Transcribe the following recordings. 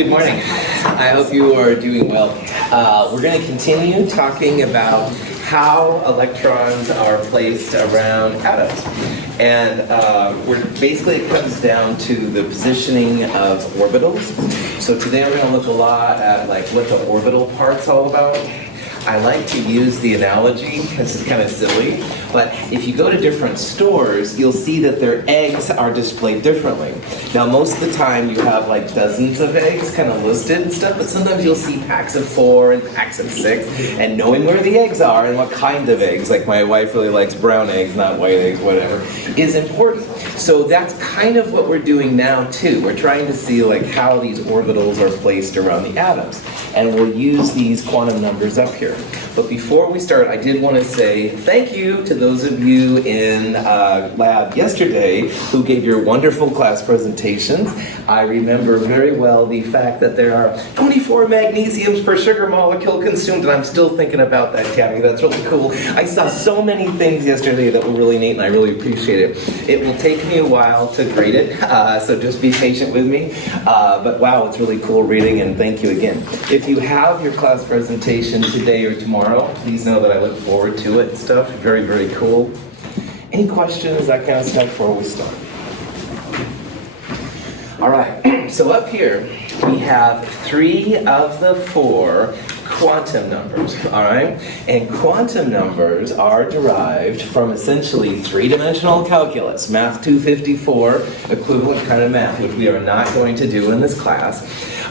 Good morning. I hope you are doing well. We're going to continue talking about how electrons are placed around atoms. And basically it comes down to the positioning of orbitals. So today we're going to look a lot at what the orbital part's all about. I like to use the analogy, this is kind of silly, but if you go to different stores, you'll see that their eggs are displayed differently. Now most of the time you have dozens of eggs kind of listed and stuff, but sometimes you'll see packs of 4 and packs of 6, and knowing where the eggs are and what kind of eggs, like my wife really likes brown eggs, not white eggs, whatever, is important. So that's kind of what we're doing now too. We're trying to see how these orbitals are placed around the atoms, and we'll use these quantum numbers up here. But before we start, I did want to say thank you to those of you in lab yesterday who gave your wonderful class presentations. I remember very well the fact that there are 24 magnesiums per sugar molecule consumed, and I'm still thinking about that, Kathy. That's really cool. I saw so many things yesterday that were really neat, and I really appreciate it. It will take me a while to grade it, so just be patient with me. But wow, it's really cool reading, and thank you again. If you have your class presentation today or tomorrow, please know that I look forward to it and stuff. Very, very cool. Any questions, that kind of stuff before we start? All right, so up here we have 3 of the 4 quantum numbers, all right? And quantum numbers are derived from essentially 3-dimensional calculus, Math 254, equivalent kind of math, which we are not going to do in this class,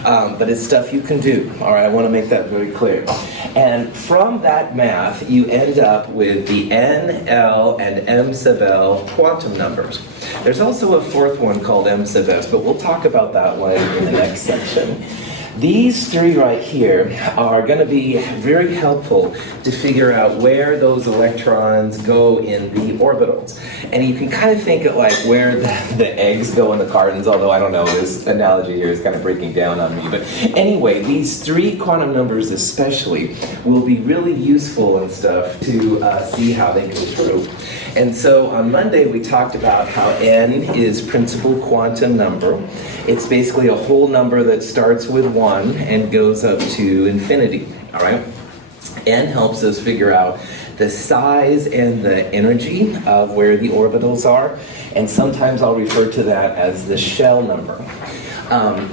but it's stuff you can do, all right? I want to make that very clear. And from that math, you end up with the N, L, and M sub L quantum numbers. There's also a 4th one called M sub S, but we'll talk about that one in the next section. These 3 right here are going to be very helpful to figure out where those electrons go in the orbitals. And you can kind of think of where the eggs go in the cartons, although I don't know, this analogy here is kind of breaking down on me. But anyway, these 3 quantum numbers especially will be really useful and stuff to see how they go through. And so on Monday we talked about how N is principal quantum number. It's basically a whole number that starts with 1 and goes up to infinity, all right? N helps us figure out the size and the energy of where the orbitals are, and sometimes I'll refer to that as the shell number.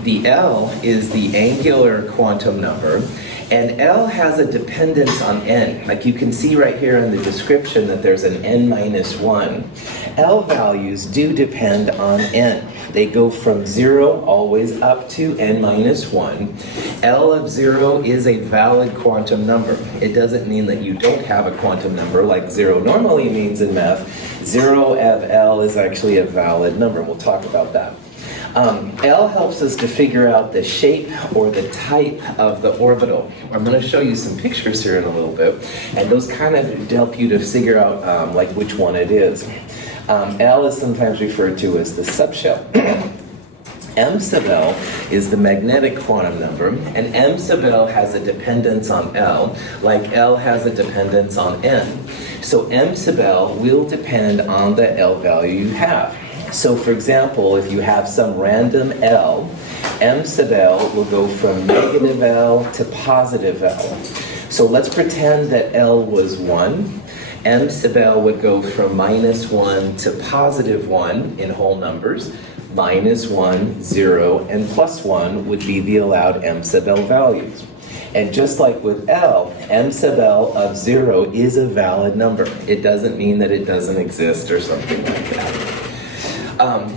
The L is the angular quantum number, and L has a dependence on N. Like you can see right here in the description that there's an N minus 1. L values do depend on N. They go from 0 always up to N minus 1. L of 0 is a valid quantum number. It doesn't mean that you don't have a quantum number like 0 normally means in math. 0 of L is actually a valid number. We'll talk about that. L helps us to figure out the shape or the type of the orbital. I'm going to show you some pictures here in a little bit, and those kind of help you to figure out which one it is. L is sometimes referred to as the subshell. M sub L is the magnetic quantum number, and M sub L has a dependence on L, like L has a dependence on N. So M sub L will depend on the L value you have. So for example, if you have some random L, M sub L will go from negative L to positive L. So let's pretend that L was 1. M sub L would go from minus 1 to positive 1 in whole numbers. Minus 1, 0, and plus 1 would be the allowed M sub L values. And just like with L, M sub L of 0 is a valid number. It doesn't mean that it doesn't exist or something like that.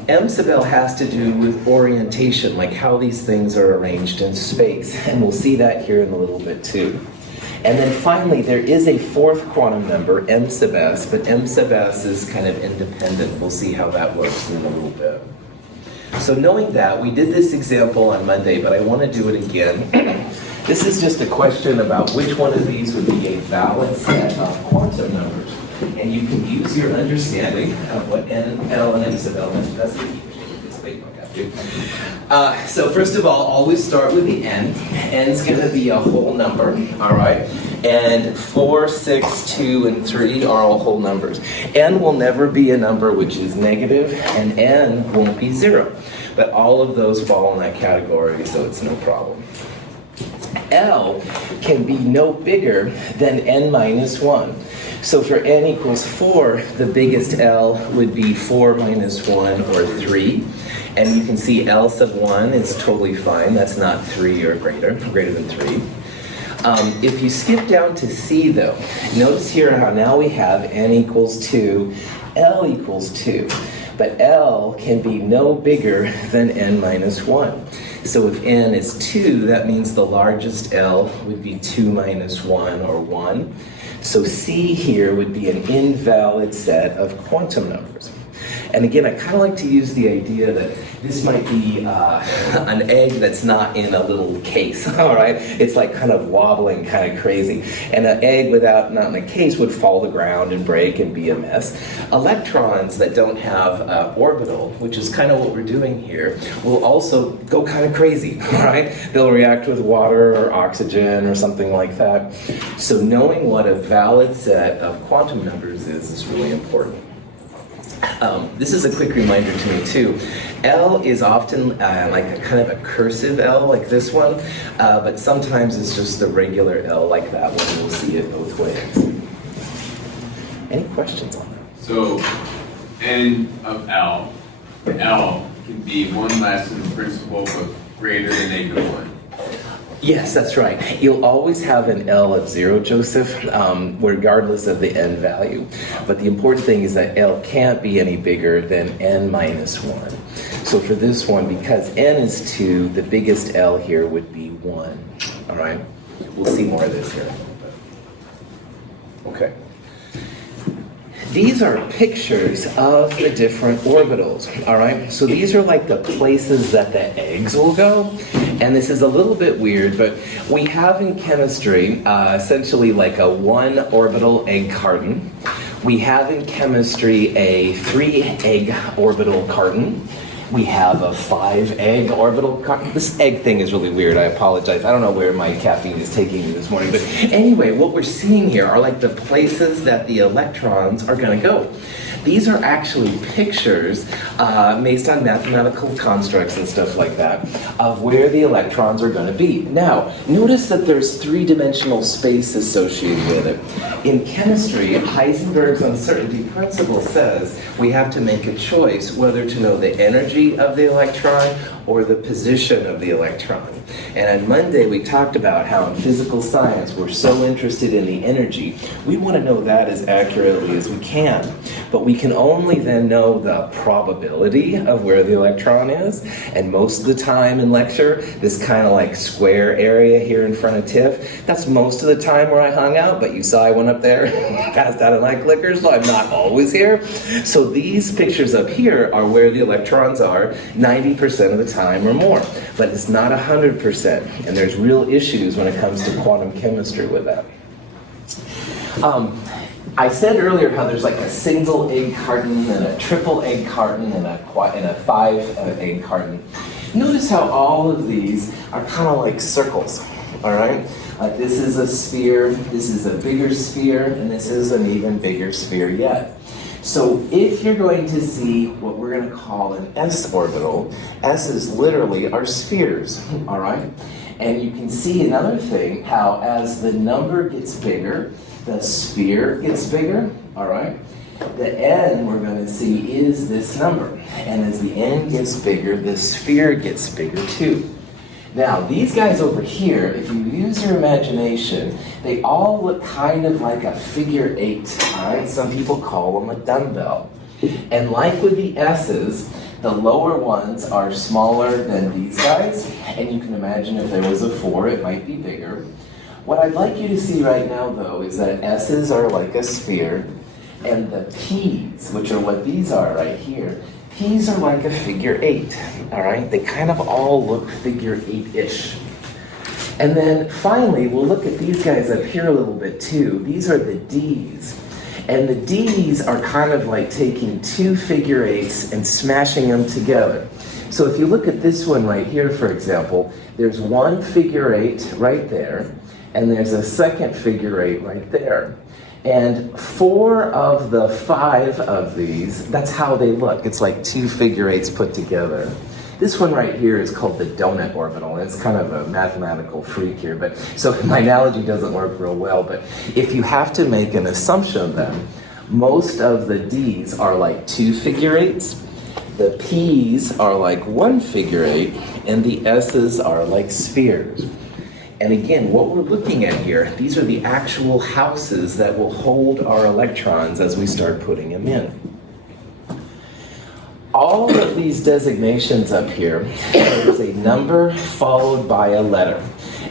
M sub L has to do with orientation, like how these things are arranged in space. And we'll see that here in a little bit too. And then finally, there is a 4th quantum number, M sub S, but M sub S is kind of independent. We'll see how that works in a little bit. So knowing that, we did this example on Monday, but I want to do it again. This is just a question about which one of these would be a valid set of quantum numbers. And you can use your understanding of what N, L, and M sub L means. That's the key. So first of all, always start with the N. N's going to be a whole number, all right? And 4, 6, 2, and 3 are all whole numbers. N will never be a number which is negative, and N won't be 0. but all of those fall in that category, so it's no problem. L can be no bigger than n minus 1. So for n equals 4, the biggest L would be 4 minus 1, or 3. And you can see L sub 1 is totally fine. That's not 3 or greater than 3. If you skip down to C, though, notice here how now we have n equals 2, L equals 2. But L can be no bigger than n minus 1. So if n is 2, that means the largest L would be 2 minus 1, or 1. So C here would be an invalid set of quantum numbers. And again, I kind of like to use the idea that this might be an egg that's not in a little case, all right? It's like kind of wobbling, kind of crazy. And an egg not in a case would fall to the ground and break and be a mess. Electrons that don't have orbital, which is kind of what we're doing here, will also go kind of crazy, all right? They'll react with water or oxygen or something like that. So knowing what a valid set of quantum numbers is really important. This is a quick reminder to me too. L is often like a kind of a cursive L like this one, but sometimes it's just a regular L like that one. We'll see it both ways. Any questions on that? So n of L can be 1 less than the principal but greater than -1. Yes, that's right. You'll always have an L of 0, Joseph, regardless of the n value. But the important thing is that L can't be any bigger than n minus 1. So for this one, because n is 2, the biggest L here would be 1. All right? We'll see more of this here in a little bit. Okay. These are pictures of the different orbitals, all right? So these are like the places that the eggs will go. And this is a little bit weird, but we have in chemistry essentially like a 1 orbital egg carton. We have in chemistry a 3 egg orbital carton. We have a 5 egg orbital carton. This egg thing is really weird. I apologize. I don't know where my caffeine is taking me this morning. But anyway, what we're seeing here are like the places that the electrons are going to go. These are actually pictures based on mathematical constructs and stuff like that of where the electrons are going to be. Now, notice that there's 3-dimensional space associated with it. In chemistry, Heisenberg's uncertainty principle says we have to make a choice whether to know the energy of the electron or the position of the electron. And on Monday, we talked about how in physical science, we're so interested in the energy. We want to know that as accurately as we can. But we can only then know the probability of where the electron is. And most of the time in lecture, this kind of like square area here in front of Tiff, that's most of the time where I hung out. But you saw I went up there, passed out of my clicker, so I'm not always here. So these pictures up here are where the electrons are 90% of the time or more. But it's not 100%. And there's real issues when it comes to quantum chemistry with that. I said earlier how there's like a single egg carton and a triple egg carton and a 5 egg carton. Notice how all of these are kind of like circles, all right? This is a sphere, this is a bigger sphere, and this is an even bigger sphere yet. So if you're going to see what we're going to call an s orbital, s is literally our spheres, all right? And you can see another thing, how as the number gets bigger, the sphere gets bigger, all right? The n we're going to see is this number. And as the n gets bigger, the sphere gets bigger too. Now, these guys over here, if you use your imagination, they all look kind of like a figure 8, all right? Some people call them a dumbbell. And like with the S's, the lower ones are smaller than these guys. And you can imagine if there was a 4, it might be bigger. What I'd like you to see right now, though, is that S's are like a sphere, and the P's, which are what these are right here, P's are like a figure 8, all right? They kind of all look figure 8-ish. And then finally, we'll look at these guys up here a little bit too. These are the D's. And the D's are kind of like taking 2 figure 8s and smashing them together. So if you look at this one right here, for example, there's 1 figure 8 right there, and there's a second figure 8 right there. And 4 of the 5 of these, that's how they look. It's like 2 figure 8s put together. This one right here is called the donut orbital, and it's kind of a mathematical freak here, but so my analogy doesn't work real well, but if you have to make an assumption then, most of the D's are like 2 figure eights, the P's are like 1 figure eight, and the S's are like spheres. And again, what we're looking at here, these are the actual houses that will hold our electrons as we start putting them in. All of these designations up here, there's a number followed by a letter.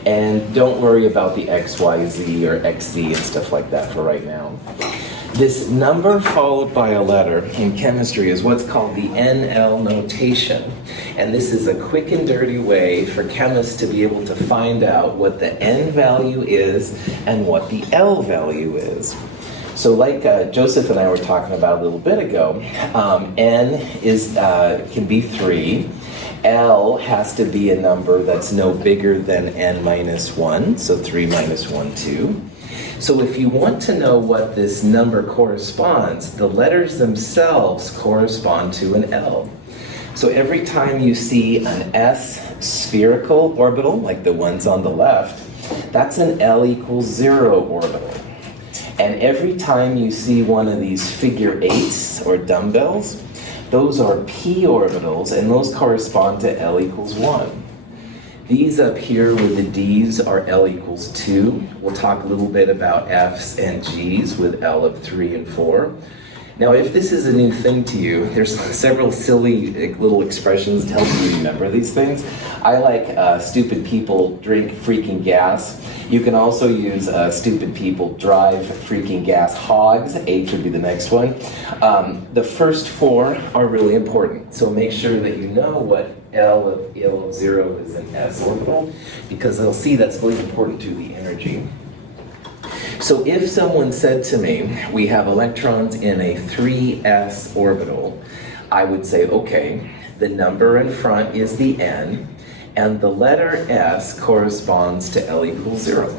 And don't worry about the X, Y, Z, or XZ and stuff like that for right now. This number followed by a letter in chemistry is what's called the NL notation. And this is a quick and dirty way for chemists to be able to find out what the N value is and what the L value is. So like Joseph and I were talking about a little bit ago, N is can be 3. L has to be a number that's no bigger than N minus 1, so 3 minus 1, 2. So if you want to know what this number corresponds, the letters themselves correspond to an L. So every time you see an S spherical orbital, like the ones on the left, that's an L equals 0 orbital. And every time you see one of these figure eights or dumbbells, those are p orbitals, and those correspond to L equals 1. These up here with the D's are L equals 2. We'll talk a little bit about F's and G's with L of 3 and 4. Now, if this is a new thing to you, there's several silly little expressions to help you remember these things. I like stupid people drink freaking gas. You can also use stupid people drive freaking gas. Hogs, H would be the next one. The first 4 are really important. So make sure that you know what L of 0 is an S orbital, because they'll see that's really important to the energy. So if someone said to me, we have electrons in a 3s orbital, I would say, okay, the number in front is the N, and the letter S corresponds to L equals 0.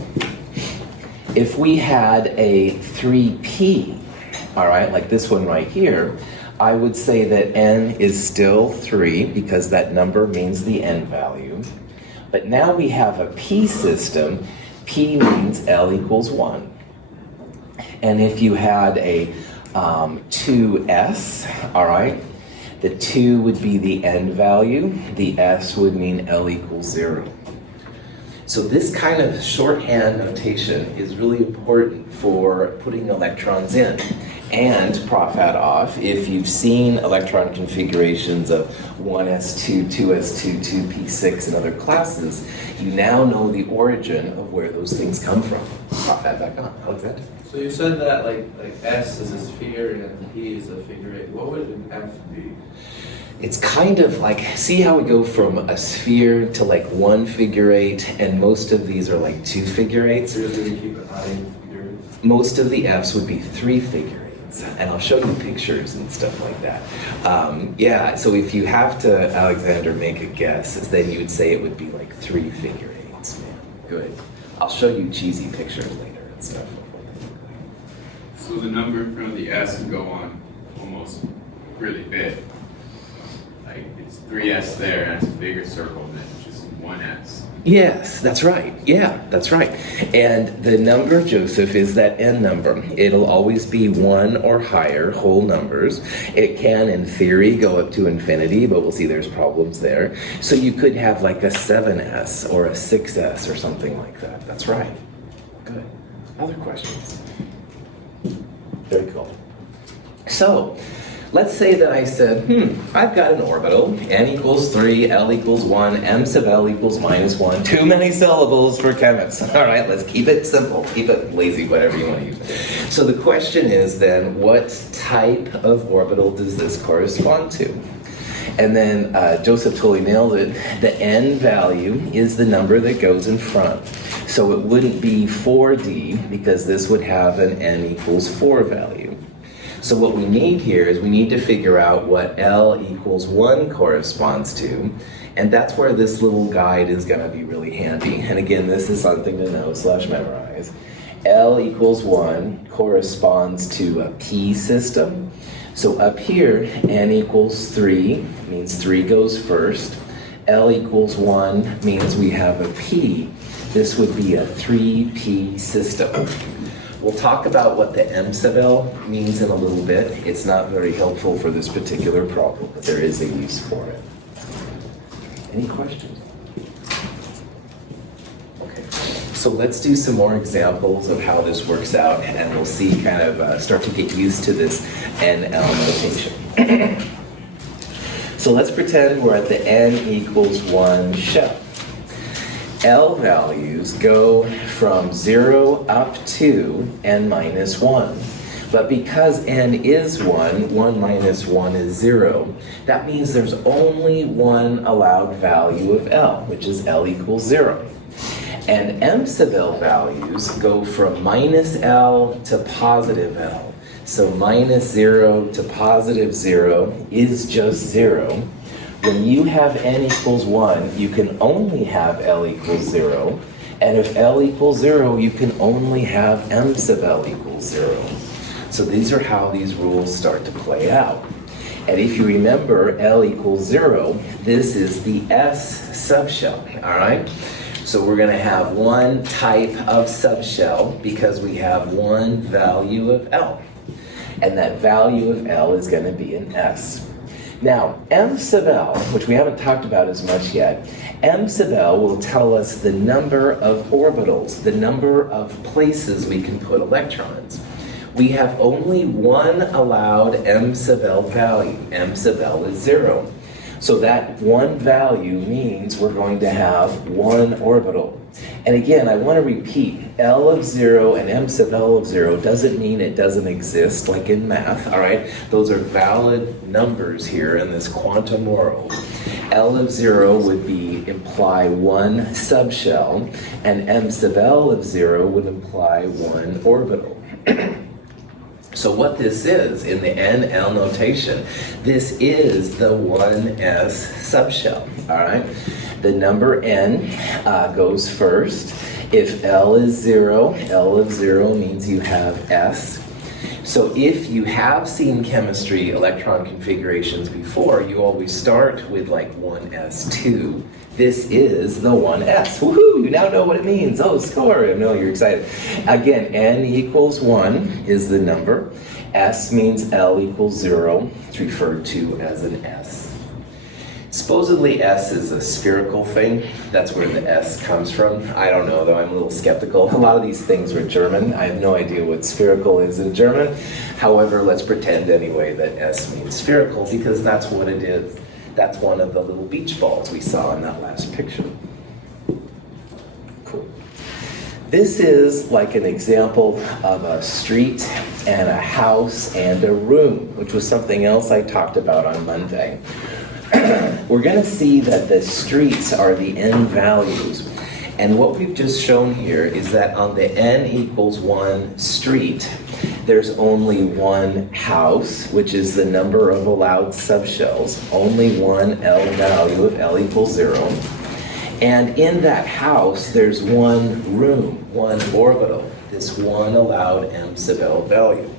If we had a 3p, all right, like this one right here, I would say that N is still 3 because that number means the N value. But now we have a p system. P means L equals 1. And if you had a 2s, all right, the 2 would be the N value, the S would mean L equals 0. So this kind of shorthand notation is really important for putting electrons in. And, Prof. Adolf, if you've seen electron configurations of 1s2, 2s2, 2p6, and other classes, you now know the origin of where those things come from. Prof. Ad, back on. Alexander? So you said that like S is a sphere and P is a figure eight. What would an F be? It's kind of like, see how we go from a sphere to like 1 figure eight, and most of these are like 2 figure eights. So you're just going to keep it high figure eight? Most of the F's would be 3 figure eights, and I'll show you pictures and stuff like that. Yeah, so if you have to, Alexander, make a guess, then you would say it would be like 3 figure eights. Man, good. I'll show you cheesy pictures later and stuff. So the number in front of the S would go on almost really big. Like it's 3s there, and it's a bigger circle than just 1s. Yes, that's right. Yeah, that's right. And the number, Joseph, is that N number. It'll always be 1 or higher whole numbers. It can, in theory, go up to infinity, but we'll see there's problems there. So you could have like a 7s or a 6s or something like that. That's right. Good. Other questions? Very cool. So, let's say that I said, I've got an orbital, N equals 3, L equals 1, M sub L equals minus 1. Too many syllables for chemists. All right, let's keep it simple. Keep it lazy, whatever you want to use. So the question is then, what type of orbital does this correspond to? And then Joseph totally nailed it. The N value is the number that goes in front. So it wouldn't be 4D because this would have an N equals 4 value. So what we need here is we need to figure out what L equals 1 corresponds to, and that's where this little guide is going to be really handy. And again, this is something to know / memorize. L equals 1 corresponds to a P system. So up here, N equals 3, means 3 goes first. L equals 1 means we have a P. This would be a 3P system. We'll talk about what the M sub L means in a little bit. It's not very helpful for this particular problem, but there is a use for it. Any questions? Okay, so let's do some more examples of how this works out, and we'll see kind of start to get used to this NL notation. So let's pretend we're at the N equals 1 shell. L values go from 0 up to N minus 1. But because N is 1, 1 minus 1 is 0. That means there's only one allowed value of L, which is L equals 0. And M sub L values go from minus L to positive L. So minus 0 to positive 0 is just 0. When you have N equals 1, you can only have L equals 0. And if L equals 0, you can only have M sub L equals 0. So these are how these rules start to play out. And if you remember L equals 0, this is the S subshell, all right? So we're going to have one type of subshell because we have one value of L. And that value of L is going to be an S. Now, M sub L, which we haven't talked about as much yet, M sub L will tell us the number of orbitals, the number of places we can put electrons. We have only one allowed M sub L value. M sub L is 0. So that one value means we're going to have one orbital. And again, I want to repeat, L of 0 and M sub L of 0 doesn't mean it doesn't exist like in math, all right? Those are valid numbers here in this quantum world. L of 0 would imply one subshell, and M sub L of 0 would imply one orbital. So what this is, in the NL notation, this is the 1s subshell, all right? The number n goes first. If L is 0, L of 0 means you have S. So if you have seen chemistry electron configurations before, you always start with like 1s2. This is the 1s. Woohoo! You now know what it means. Oh, score! I know you're excited. Again, n equals 1 is the number. S means L equals 0. It's referred to as an S. Supposedly S is a spherical thing. That's where the S comes from. I don't know, though. I'm a little skeptical. A lot of these things are German. I have no idea what spherical is in German. However, let's pretend anyway that S means spherical because that's what it is. That's one of the little beach balls we saw in that last picture. Cool. This is like an example of a street and a house and a room, which was something else I talked about on Monday. We're going to see that the streets are the n values. And what we've just shown here is that on the n equals 1 street, there's only one house, which is the number of allowed subshells, only one L value of L equals 0. And in that house, there's one room, one orbital, this one allowed M sub L value.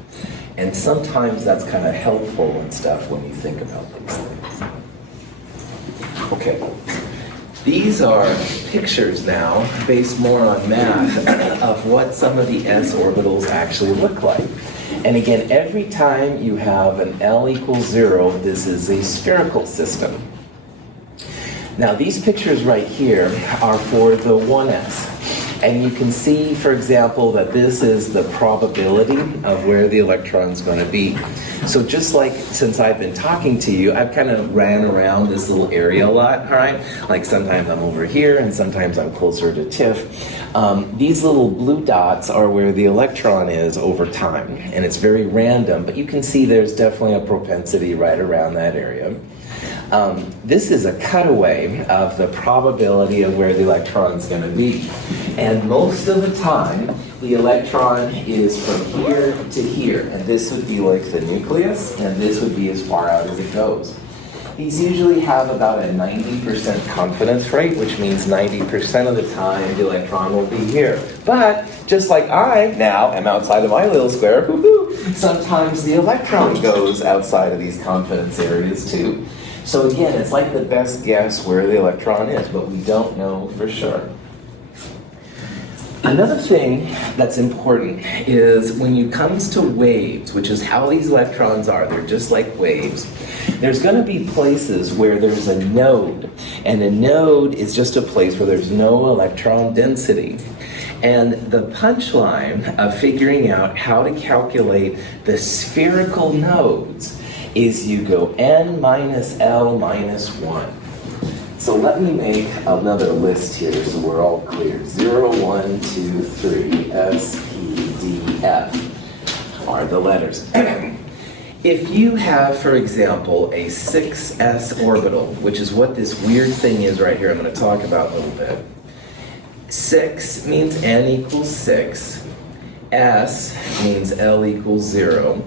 And sometimes that's kind of helpful and stuff when you think about these things. Okay, these are pictures now, based more on math, of what some of the s orbitals actually look like. And again, every time you have an L equals 0, this is a spherical system. Now these pictures right here are for the 1s. And you can see, for example, that this is the probability of where the electron's going to be. So just like since I've been talking to you, I've kind of ran around this little area a lot, all right? Like sometimes I'm over here and sometimes I'm closer to TIFF. These little blue dots are where the electron is over time. And it's very random, but you can see there's definitely a propensity right around that area. This is a cutaway of the probability of where the electron's going to be. And most of the time, the electron is from here to here. And this would be like the nucleus, and this would be as far out as it goes. These usually have about a 90% confidence rate, which means 90% of the time the electron will be here. But just like I now am outside of my little square, sometimes the electron goes outside of these confidence areas too. So again, it's like the best guess where the electron is, but we don't know for sure. Another thing that's important is when it comes to waves, which is how these electrons are, they're just like waves. There's going to be places where there's a node, and a node is just a place where there's no electron density. And the punchline of figuring out how to calculate the spherical nodes is you go n minus L minus 1. So let me make another list here so we're all clear. 0, 1, 2, 3, S, P, D, F are the letters. If you have, for example, a 6s orbital, which is what this weird thing is right here I'm going to talk about a little bit. 6 means n equals 6. S means L equals 0.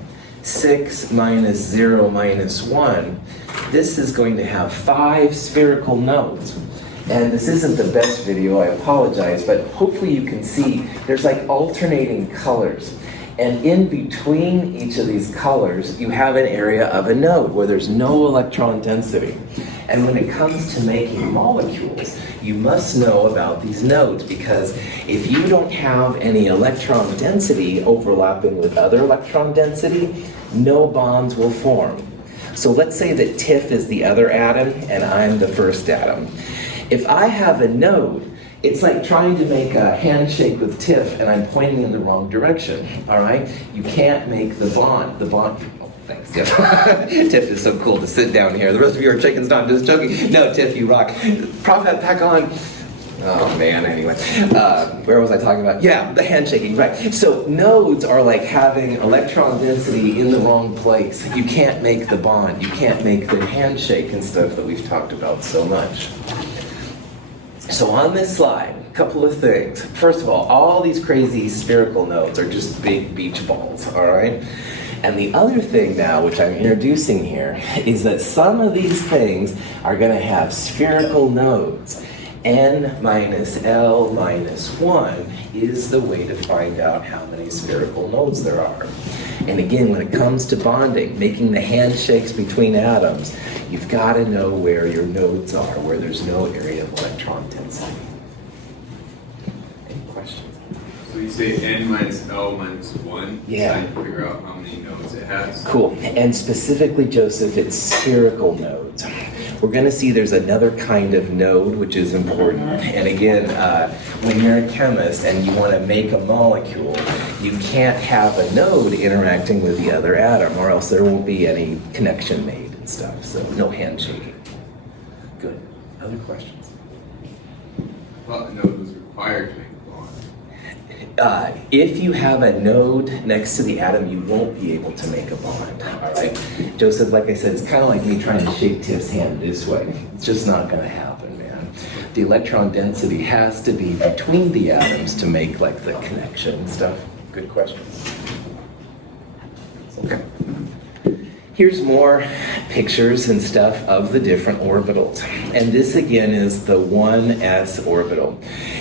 6 minus 0 minus 1. This is going to have 5 spherical nodes. And this isn't the best video, I apologize, but hopefully you can see there's like alternating colors. And in between each of these colors, you have an area of a node where there's no electron density. And when it comes to making molecules, you must know about these nodes, because if you don't have any electron density overlapping with other electron density, no bonds will form. So let's say that Tiff is the other atom and I'm the first atom. If I have a node, it's like trying to make a handshake with Tiff and I'm pointing in the wrong direction, all right? You can't make the bond. Oh, thanks, Tiff. Tiff is so cool to sit down here. The rest of you are chickens, not just joking. No, Tiff, you rock. Prophet, pack on. Oh man, anyway. Where was I talking about? Yeah, the handshaking, right. So nodes are like having electron density in the wrong place. You can't make the bond. You can't make the handshake and stuff that we've talked about so much. So on this slide, a couple of things. First of all these crazy spherical nodes are just big beach balls, all right? And the other thing now, which I'm introducing here, is that some of these things are going to have spherical nodes. N minus L minus 1 is the way to find out how many spherical nodes there are. And again, when it comes to bonding, making the handshakes between atoms, you've got to know where your nodes are, where there's no area of electron density. Any questions? So you say n minus L minus 1? Yeah. Trying to figure out how many nodes it has? Cool. And specifically, Joseph, it's spherical nodes. We're going to see there's another kind of node which is important. And again, when you're a chemist and you want to make a molecule, you can't have a node interacting with the other atom, or else there won't be any connection made and stuff. So no handshaking. Good. Other questions? I thought a node was required to make a bond. If you have a node next to the atom, you won't be able to make a bond, all right? Joseph, like I said, it's kind of like me trying to shake Tiff's hand this way. It's just not going to happen, man. The electron density has to be between the atoms to make like the connection and stuff. Good question. Okay. Here's more pictures and stuff of the different orbitals. And this again is the 1s orbital.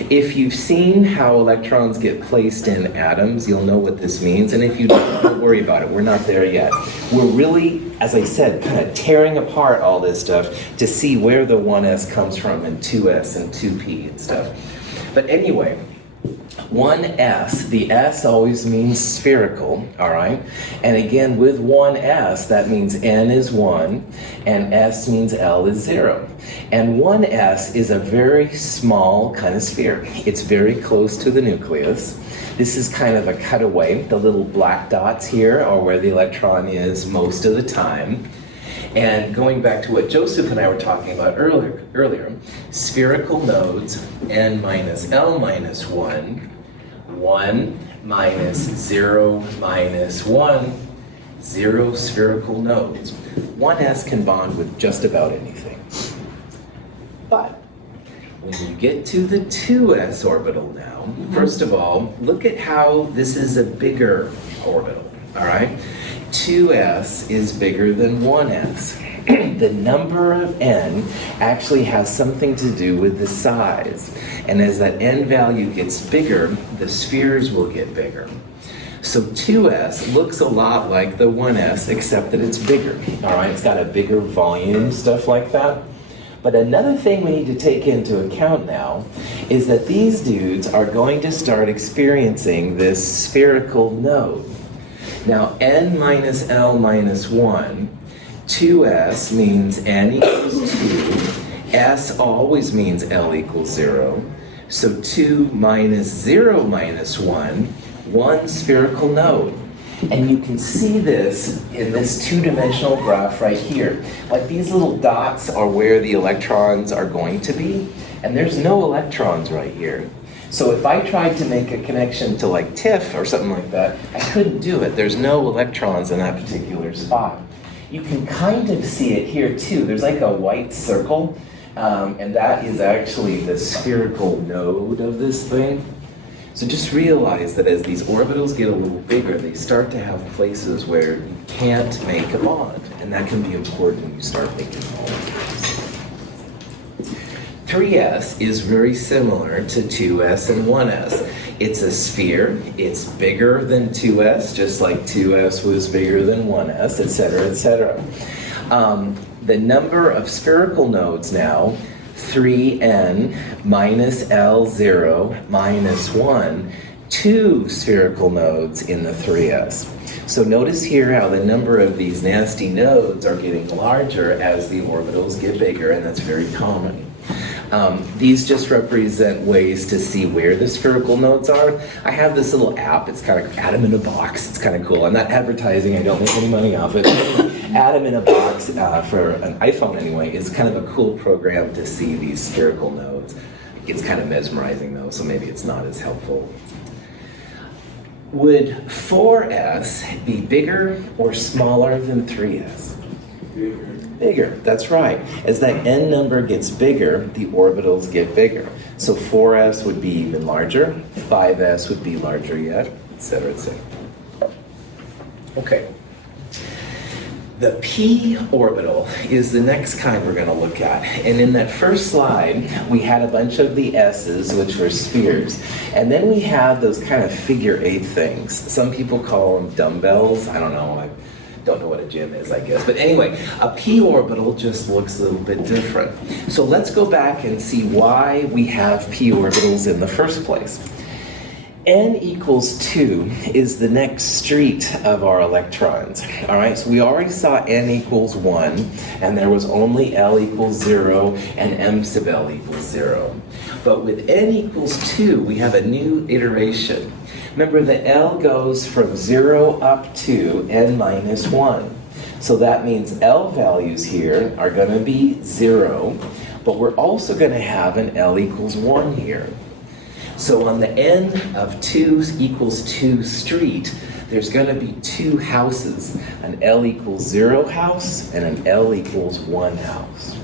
If you've seen how electrons get placed in atoms, you'll know what this means. And if you don't worry about it, we're not there yet. We're really, as I said, kind of tearing apart all this stuff to see where the 1s comes from, and 2s and 2p and stuff. But anyway, 1s, the s always means spherical, all right? And again, with 1s, that means n is 1, and s means L is 0. And 1s is a very small kind of sphere. It's very close to the nucleus. This is kind of a cutaway. The little black dots here are where the electron is most of the time. And going back to what Joseph and I were talking about earlier, spherical nodes, n minus L minus 1, 1 minus 0 minus 1, 0 spherical nodes. 1s can bond with just about anything. But when you get to the 2s orbital now, first of all, look at how this is a bigger orbital, all right? 2s is bigger than 1s. The number of n actually has something to do with the size. And as that n value gets bigger, the spheres will get bigger. So 2s looks a lot like the 1s, except that it's bigger. All right, it's got a bigger volume, stuff like that. But another thing we need to take into account now is that these dudes are going to start experiencing this spherical node. Now, n minus L minus 1, 2s means n equals 2, s always means L equals 0. So 2 minus 0 minus 1, one spherical node. And you can see this in this two-dimensional graph right here. Like these little dots are where the electrons are going to be, and there's no electrons right here. So if I tried to make a connection to like TIFF or something like that, I couldn't do it. There's no electrons in that particular spot. You can kind of see it here too. There's like a white circle, and that is actually the spherical node of this thing. So just realize that as these orbitals get a little bigger, they start to have places where you can't make a bond, and that can be important when you start making molecules. 3s is very similar to 2s and 1s. It's a sphere, it's bigger than 2s, just like 2s was bigger than 1s, etc., etc. The number of spherical nodes now, 3n minus L0 minus 1, 2 spherical nodes in the 3s. So notice here how the number of these nasty nodes are getting larger as the orbitals get bigger, and that's very common. These just represent ways to see where the spherical nodes are. I have this little app, it's kind of Atom in a Box, it's kind of cool. I'm not advertising, I don't make any money off it. Atom in a Box, for an iPhone anyway, is kind of a cool program to see these spherical nodes. It's kind of mesmerizing though, so maybe it's not as helpful. Would 4s be bigger or smaller than 3s? Bigger, that's right. As that n number gets bigger, the orbitals get bigger. So 4s would be even larger, 5s would be larger yet, etc., etc. Okay. The p orbital is the next kind we're going to look at. And in that first slide, we had a bunch of the s's, which were spheres. And then we had those kind of figure 8 things. Some people call them dumbbells. I don't know. I don't know what a gym is, I guess. But anyway, a p orbital just looks a little bit different. So let's go back and see why we have p orbitals in the first place. N equals 2 is the next street of our electrons. All right, so we already saw n equals 1, and there was only L equals 0 and m sub L equals 0. But with n equals 2, we have a new iteration. Remember, the L goes from 0 up to n minus 1. So that means L values here are going to be 0, but we're also going to have an L equals 1 here. So on the n of 2 equals 2 street, there's going to be 2 houses, an L equals 0 house and an L equals 1 house.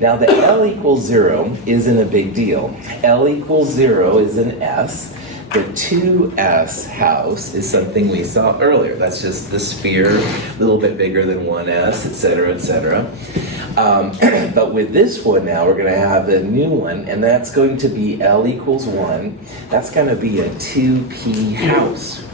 Now the L equals 0 isn't a big deal. L equals 0 is an S. The 2s house is something we saw earlier. That's just the sphere, a little bit bigger than 1s, etc., etc. But with this one now, we're going to have a new one, and that's going to be L equals 1. That's going to be a 2p house.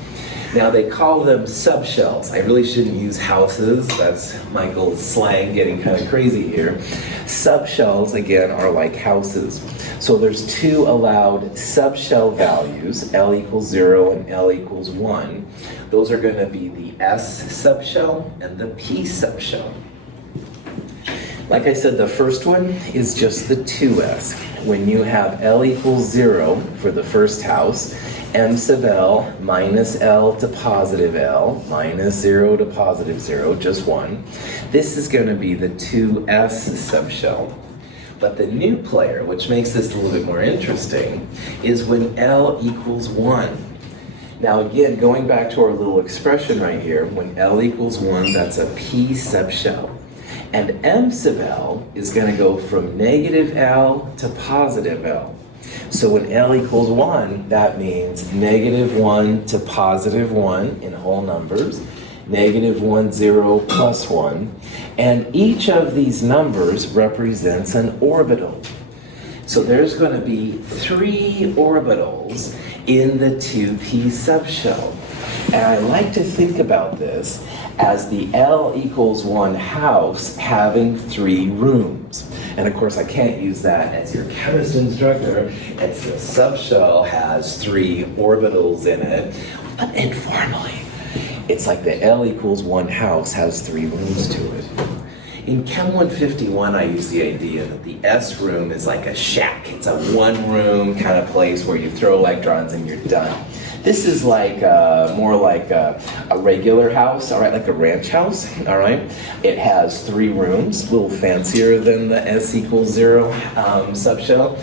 Now they call them subshells. I really shouldn't use houses. That's Michael's slang getting kind of crazy here. Subshells, again, are like houses. So there's 2 allowed subshell values, L equals 0 and L equals 1. Those are going to be the S subshell and the P subshell. Like I said, the first one is just the 2s. When you have L equals 0 for the first house, m sub L minus L to positive L minus 0 to positive 0, just 1. This is going to be the 2s subshell. But the new player, which makes this a little bit more interesting, is when L equals 1. Now again, going back to our little expression right here, when L equals 1, that's a P subshell. And m sub L is going to go from negative L to positive L. So when L equals 1, that means negative 1 to positive 1 in whole numbers, negative 1, 0, plus 1. And each of these numbers represents an orbital. So there's going to be 3 orbitals in the 2p subshell. And I like to think about this as the L equals one house having 3 rooms. And of course, I can't use that as your chemist instructor, as the subshell has 3 orbitals in it. But informally, it's like the L equals one house has 3 rooms to it. In Chem 151, I use the idea that the S room is like a shack. It's a one-room kind of place where you throw electrons and you're done. This is like more like a regular house, all right, like a ranch house, all right? It has 3 rooms, a little fancier than the S equals 0 subshell.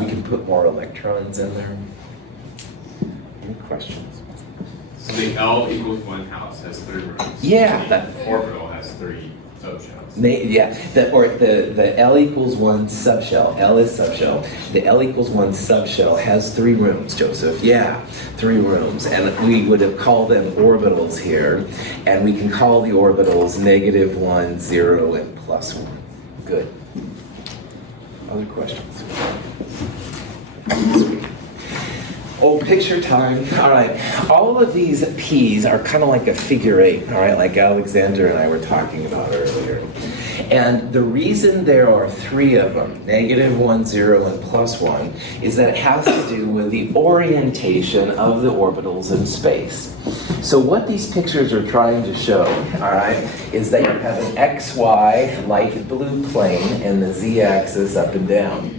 We can put more electrons in there. Any questions? So the L equals one house has 3 rooms. Yeah, The orbital has 3 subshells. The L equals 1 subshell. L is subshell. The L equals 1 subshell has 3 rooms, Joseph. Yeah, 3 rooms. And we would have called them orbitals here. And we can call the orbitals -1, 0, and +1. Good. Other questions? Sweet. Oh, picture time. All right. All of these P's are kind of like a figure 8, all right, like Alexander and I were talking about earlier. And the reason there are 3 of them, -1, 0, and +1, is that it has to do with the orientation of the orbitals in space. So what these pictures are trying to show, all right, is that you have an XY light blue plane and the Z-axis up and down.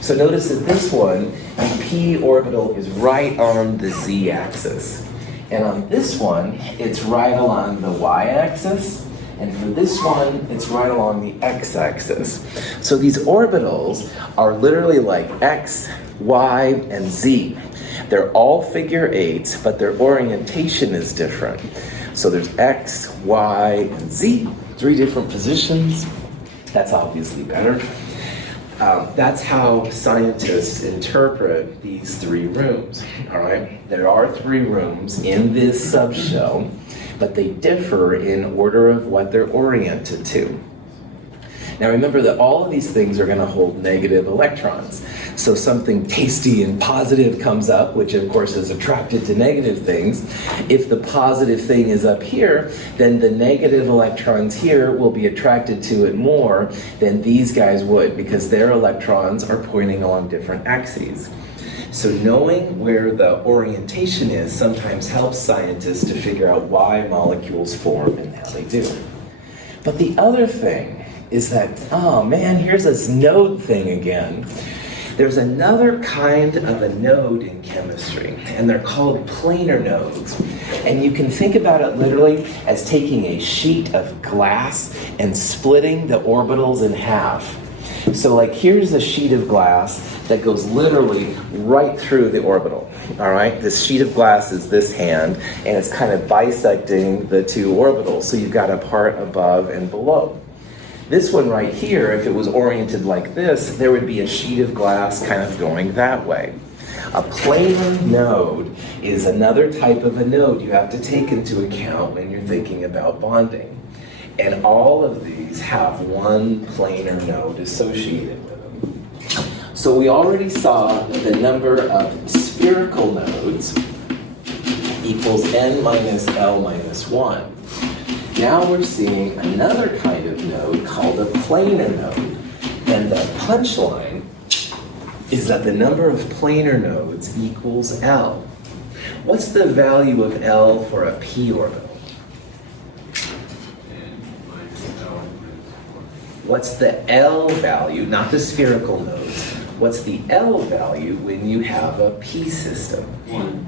So notice that this one, the p orbital is right on the z-axis. And on this one, it's right along the y-axis. And for this one, it's right along the x-axis. So these orbitals are literally like x, y, and z. They're all figure 8s, but their orientation is different. So there's x, y, and z, 3 different positions. That's obviously better. That's how scientists interpret these 3 rooms, all right? There are 3 rooms in this subshell, but they differ in order of what they're oriented to. Now remember that all of these things are going to hold negative electrons. So something tasty and positive comes up, which of course is attracted to negative things. If the positive thing is up here, then the negative electrons here will be attracted to it more than these guys would, because their electrons are pointing along different axes. So knowing where the orientation is sometimes helps scientists to figure out why molecules form and how they do. But the other thing is that, oh man, here's this node thing again. There's another kind of a node in chemistry, and they're called planar nodes. And you can think about it literally as taking a sheet of glass and splitting the orbitals in half. So like here's a sheet of glass that goes literally right through the orbital, all right? This sheet of glass is this hand, and it's kind of bisecting the 2 orbitals. So you've got a part above and below. This one right here, if it was oriented like this, there would be a sheet of glass kind of going that way. A planar node is another type of a node you have to take into account when you're thinking about bonding. And all of these have one planar node associated with them. So we already saw that the number of spherical nodes equals n minus L minus 1. Now we're seeing another kind of node called a planar node. And the punchline is that the number of planar nodes equals L. What's the value of L for a p orbital? What's the L value, not the spherical nodes, what's the L value when you have a p system?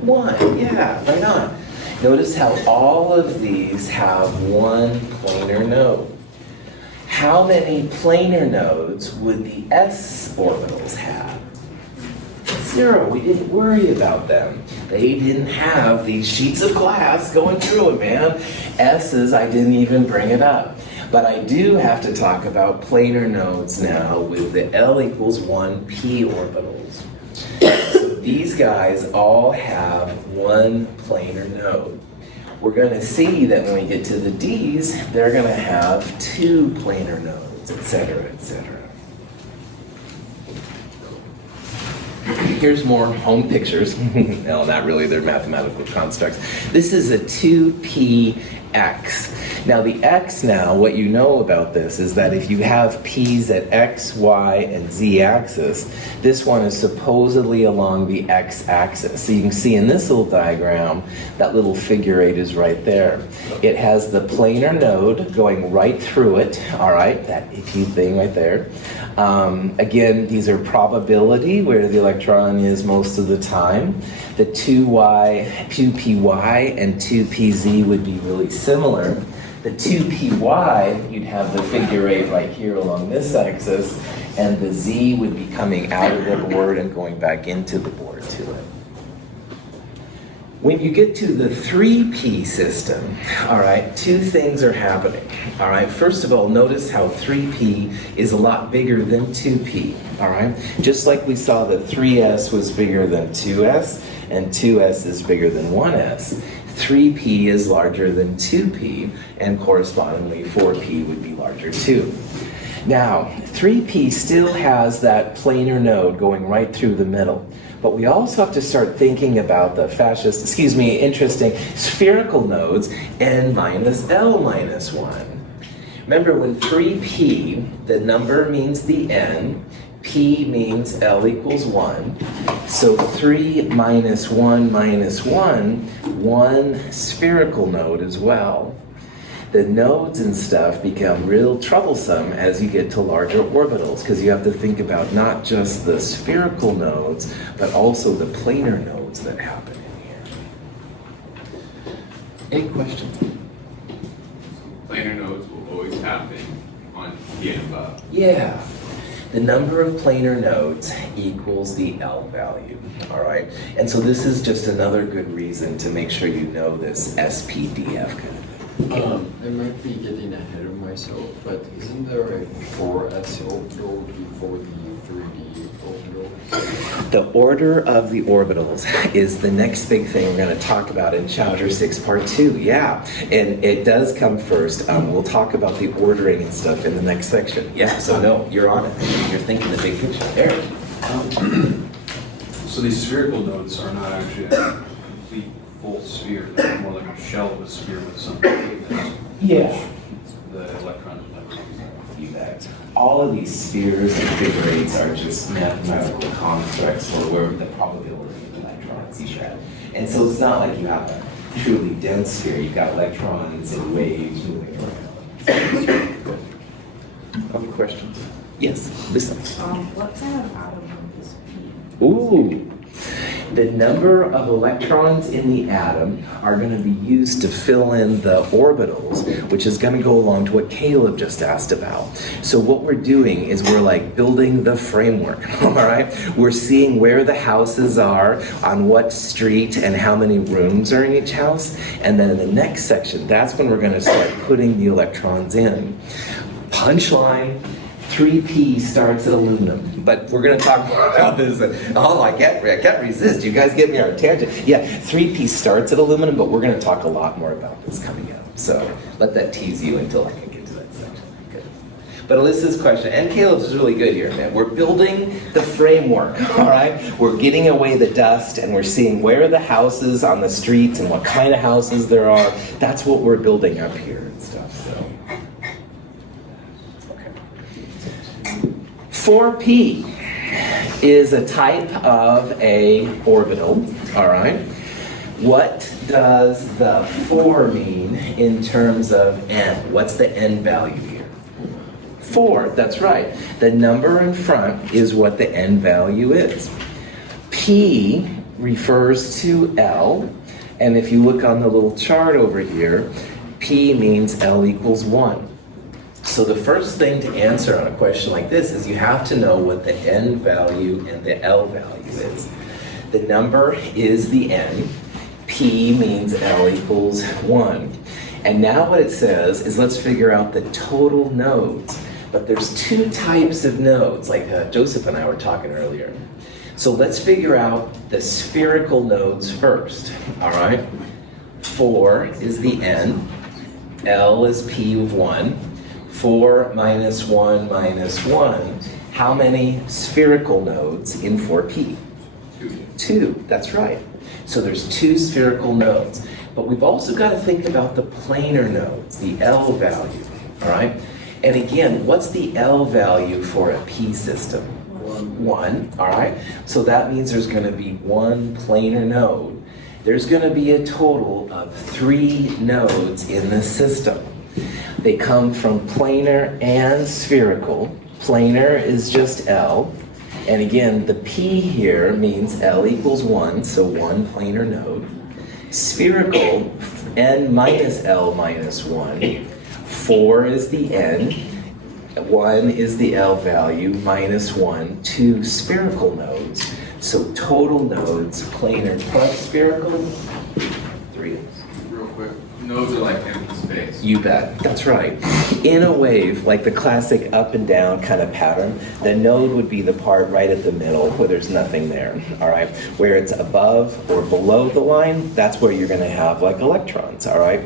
1, yeah, right on. Notice how all of these have one planar node. How many planar nodes would the s orbitals have? 0. We didn't worry about them. They didn't have these sheets of glass going through it, man. S's, I didn't even bring it up. But I do have to talk about planar nodes now with the L equals 1 p orbitals. So these guys all have one planar node. We're going to see that when we get to the D's, they're going to have 2 planar nodes, etc., etc. here's more home pictures. No, not really, they're mathematical constructs. This is a 2px. Now the x now, what you know about this is that if you have p's at x, y, and z axis, this one is supposedly along the x-axis. So you can see in this little diagram, that little figure 8 is right there. It has the planar node going right through it, all right, that icky thing right there. Again, these are probability, where the electron is most of the time. The 2py and 2pz would be really similar. The 2py, you'd have the figure 8 right here along this axis, and the z would be coming out of the board and going back into the board to it. When you get to the 3p system, all right, two things are happening. All right, first of all, notice how 3p is a lot bigger than 2p. All right, just like we saw that 3s was bigger than 2s, and 2s is bigger than 1s. 3p is larger than 2p, and correspondingly 4p would be larger too. Now, 3p still has that planar node going right through the middle, but we also have to start thinking about the interesting spherical nodes, n minus L minus 1. Remember, when 3p, the number means the n, p means L equals 1. So 3 minus 1 minus 1, one spherical node as well. The nodes and stuff become real troublesome as you get to larger orbitals, because you have to think about not just the spherical nodes, but also the planar nodes that happen in here. Any questions? Planar nodes will always happen on p and above. Yeah. The number of planar nodes equals the L value, all right? And so this is just another good reason to make sure you know this SPDF kind of thing. I might be getting ahead of myself, but isn't there a 4s orbital before the 3d orbital? The order of the orbitals is the next big thing we're going to talk about in Chapter 6, Part 2. Yeah, and it does come first. We'll talk about the ordering and stuff in the next section. Yeah, so no, you're on it. You're thinking the big picture. Eric. So these spherical nodes are not actually a complete full sphere. They're more like a shell of a sphere with something that Yeah. the electrons would never use. You bet. All of these spheres and figure eights are just mathematical constructs for where the probability of electrons you have. And so it's not like you have a truly dense sphere. You've got electrons and waves moving around. Other questions? Yes, listen. What kind of atom is P? Ooh. The number of electrons in the atom are going to be used to fill in the orbitals, which is going to go along to what Caleb just asked about. So what we're doing is we're like building the framework, all right? We're seeing where the houses are, on what street, and how many rooms are in each house. And then in the next section, that's when we're going to start putting the electrons in. Punchline. 3p starts at aluminum, but we're going to talk more about this. Oh, I can't resist. You guys get me on a tangent. Yeah, 3p starts at aluminum, but we're going to talk a lot more about this coming up. So let that tease you until I can get to that section. Good. But Alyssa's question, and Caleb's is really good here, man. We're building the framework, all right? We're getting away the dust, and we're seeing where are the houses on the streets and what kind of houses there are. That's what we're building up here and stuff, so. 4p is a type of a orbital, all right? What does the 4 mean in terms of n? What's the n value here? 4, that's right. The number in front is what the n value is. P refers to L, and if you look on the little chart over here, P means L equals 1. So the first thing to answer on a question like this is you have to know what the n value and the L value is. The number is the n. P means L equals 1. And now what it says is let's figure out the total nodes. But there's two types of nodes, like Joseph and I were talking earlier. So let's figure out the spherical nodes first, all right? 4 is the n. L is P of 1. 4 minus 1 minus 1. How many spherical nodes in 4p? 2. That's right. So there's 2 spherical nodes. But we've also got to think about the planar nodes, the L value, all right? And again, what's the L value for a P system? 1, all right? So that means there's going to be 1 planar node. There's going to be a total of 3 nodes in the system. They come from planar and spherical. Planar is just L. And again, the P here means L equals 1, so 1 planar node. Spherical, N minus L minus 1. 4 is the N. 1 is the L value, minus 1, 2 spherical nodes. So total nodes, planar plus spherical, 3. Real quick, nodes are like empty space. You bet. That's right. In a wave, like the classic up and down kind of pattern, the node would be the part right at the middle where there's nothing there, all right? Where it's above or below the line, that's where you're going to have like electrons, all right?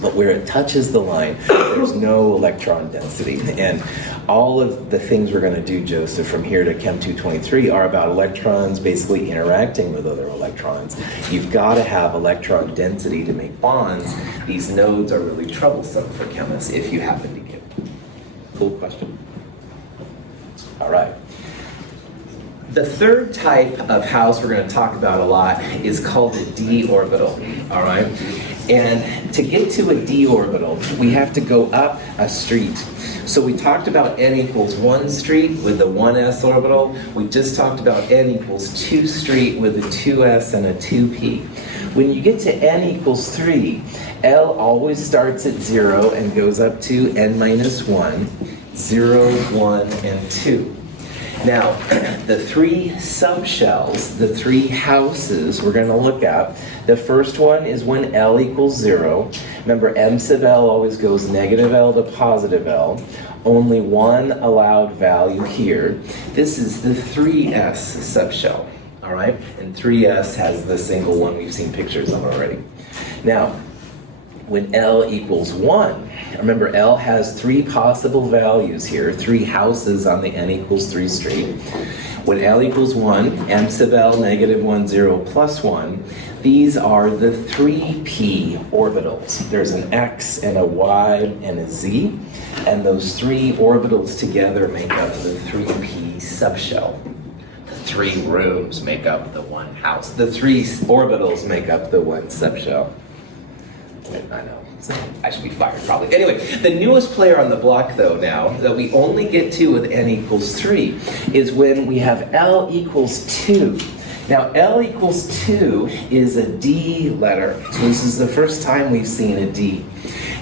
But where it touches the line, there's no electron density. And all of the things we're going to do, Joseph, from here to Chem 223 are about electrons basically interacting with other electrons. You've got to have electron density to make bonds. These nodes are really troublesome for chemists if you happen to get it. Cool question? All right. The third type of house we're going to talk about a lot is called a d orbital, all right? And to get to a d orbital, we have to go up a street. So we talked about n equals 1 street with the 1s orbital. We just talked about n equals 2 street with a 2s and a 2p. When you get to n equals 3, L always starts at 0 and goes up to n minus 1, 0, 1, and 2. Now, the 3 subshells, the 3 houses we're going to look at, the first one is when L equals 0. Remember, M sub L always goes negative L to positive L. Only one allowed value here. This is the 3s subshell, all right? And 3s has the single one we've seen pictures of already. Now, when L equals 1, remember L has 3 possible values here, 3 houses on the n equals 3 street. When L equals 1, M sub L, negative 1, 0, plus 1, these are the 3p orbitals. There's an x and a y and a z, and those 3 orbitals together make up the 3p subshell. The 3 rooms make up the 1 house. The 3 orbitals make up the 1 subshell. I know. I should be fired probably. Anyway, the newest player on the block though now, that we only get to with n equals 3, is when we have L equals 2. Now L equals 2 is a D letter. So this is the first time we've seen a D.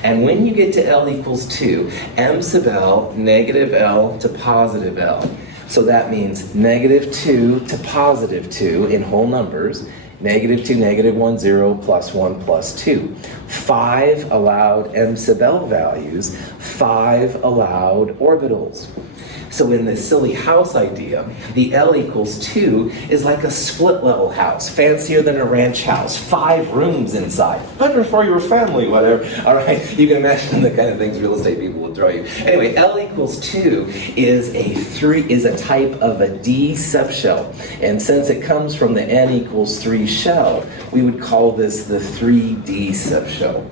And when you get to L equals 2, M sub L, negative L to positive L. So that means negative 2 to positive 2 in whole numbers. Negative 2, negative 1, 0, plus 1, plus 2. 5 allowed M sub L values, 5 allowed orbitals. So in this silly house idea, the L equals 2 is like a split level house, fancier than a ranch house, 5 rooms inside. Better for your family, whatever. All right, you can imagine the kind of things real estate people will throw you. Anyway, L equals 2 is a type of a D subshell. And since it comes from the N equals 3 shell, we would call this the 3D subshell.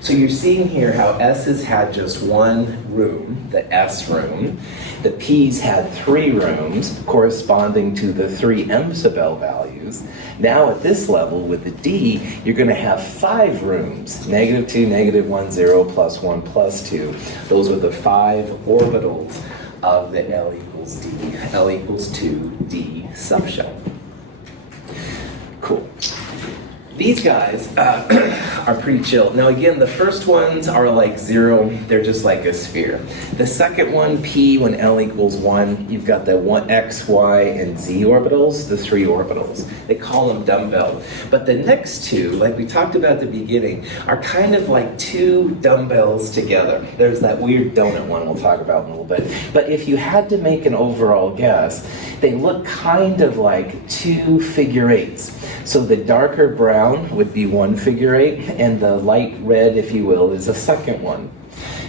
So you're seeing here how S's had just 1 room, the S room. The P's had 3 rooms, corresponding to the 3 M sub L values. Now at this level, with the D, you're going to have 5 rooms, negative 2, negative 1, 0, plus 1, plus 2. Those are the 5 orbitals of the L equals D, L equals 2D subshell. Cool. These guys are pretty chill. Now again, the first ones are like 0, they're just like a sphere. The second one, P, when L equals 1, you've got the 1 X, Y, and Z orbitals, the 3 orbitals. They call them dumbbell. But the next 2, like we talked about at the beginning, are kind of like 2 dumbbells together. There's that weird donut one we'll talk about in a little bit. But if you had to make an overall guess, they look kind of like 2 figure 8s. So the darker brown would be 1 figure 8, and the light red, if you will, is a second one.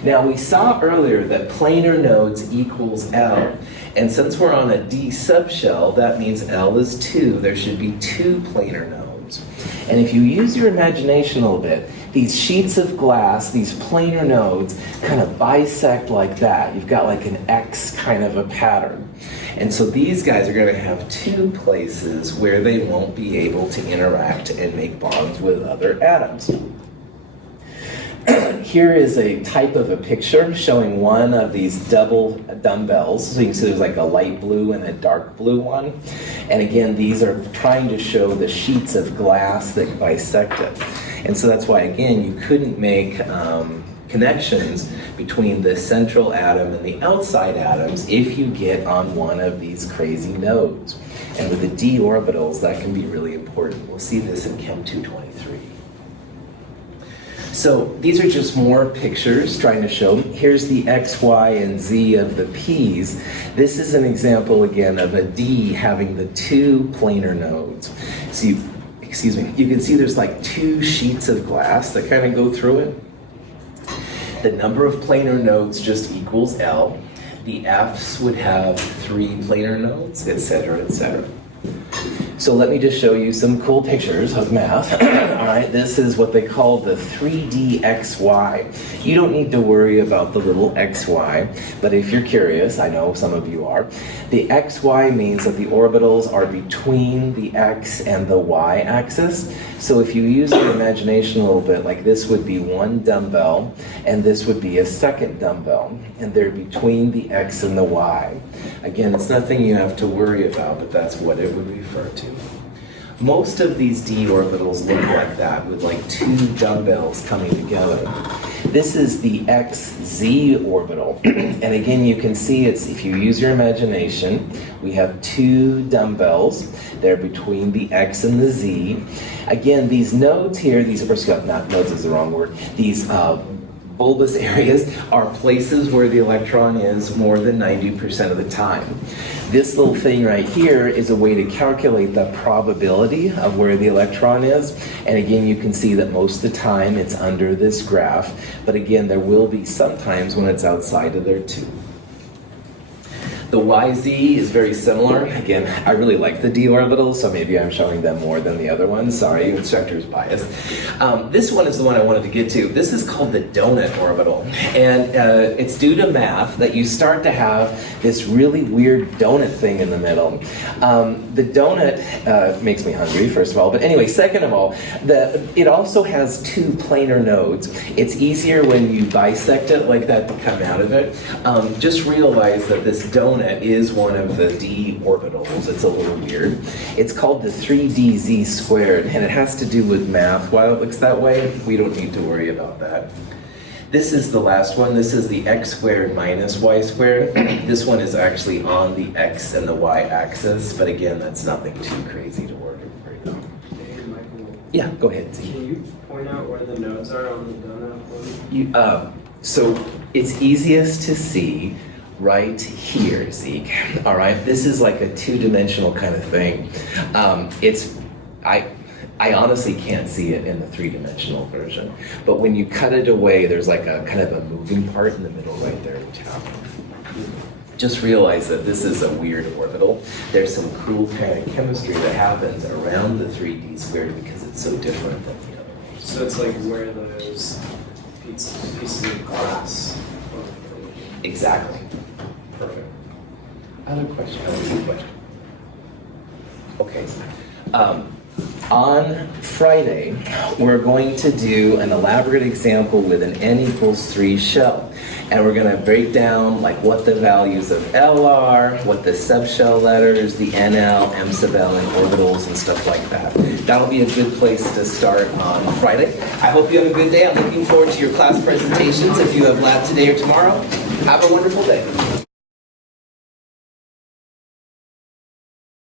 Now we saw earlier that planar nodes equals L, And since we're on a D subshell, that means L is 2. There should be 2 planar nodes. And if you use your imagination a little bit, these sheets of glass, these planar nodes, kind of bisect like that. You've got like an X kind of a pattern. And so these guys are going to have 2 places where they won't be able to interact and make bonds with other atoms. Here is a type of a picture showing one of these double dumbbells. So you can see there's like a light blue and a dark blue one. And again, these are trying to show the sheets of glass that bisect it. And so that's why, again, you couldn't make connections between the central atom and the outside atoms if you get on one of these crazy nodes. And with the d orbitals, that can be really important. We'll see this in Chem 223. So these are just more pictures trying to show, here's the X, Y, and Z of the P's. This is an example, again, of a D having the 2 planar nodes. So you can see there's like 2 sheets of glass that kind of go through it. The number of planar nodes just equals L. The F's would have 3 planar nodes, etc., etc. So let me just show you some cool pictures of math. All right, this is what they call the 3D XY. You don't need to worry about the little XY, but if you're curious, I know some of you are, the XY means that the orbitals are between the X and the Y axis. So if you use your imagination a little bit, like this would be one dumbbell, and this would be a second dumbbell, and they're between the X and the Y. Again, it's nothing you have to worry about, but that's what it would refer to. Most of these d orbitals look like that, with like 2 dumbbells coming together. This is the XZ orbital. And again, you can see it's, if you use your imagination, we have 2 dumbbells. They're between the X and the Z. Again, these nodes here, not nodes is the wrong word, these bulbous areas are places where the electron is more than 90% of the time. This little thing right here is a way to calculate the probability of where the electron is. And again, you can see that most of the time it's under this graph. But again, there will be some times when it's outside of there too. The YZ is very similar. Again, I really like the d orbitals, so maybe I'm showing them more than the other ones. Sorry, instructor's bias. This one is the one I wanted to get to. This is called the donut orbital. And it's due to math that you start to have this really weird donut thing in the middle. The donut makes me hungry, first of all. But anyway, second of all, it also has 2 planar nodes. It's easier when you bisect it like that to come out of it. Just realize that this donut is one of the d orbitals. It's a little weird. It's called the 3DZ squared, and it has to do with math. Why it looks that way, we don't need to worry about that. This is the last one. This is the x squared minus y squared. This one is actually on the x and the y axis, but again, that's nothing too crazy to worry about. Hey, Michael, Yeah, go ahead, Z. can you point out where the nodes are on the donut one? So it's easiest to see right here, Zeke. All right, this is like a 2-dimensional kind of thing. I honestly can't see it in the 3-dimensional version, but when you cut it away, there's like a kind of a moving part in the middle right there. Just realize that this is a weird orbital. There's some cool kind of chemistry that happens around the 3D squared because it's so different than the other ones. So it's like where those pieces of glass are. Exactly. Perfect. Other question? Other question? Okay. On Friday, we're going to do an elaborate example with an n equals 3 shell. And we're going to break down like what the values of L are, what the subshell letters, the NL, M sub L, and orbitals and stuff like that. That'll be a good place to start on Friday. I hope you have a good day. I'm looking forward to your class presentations. If you have lab today or tomorrow, have a wonderful day.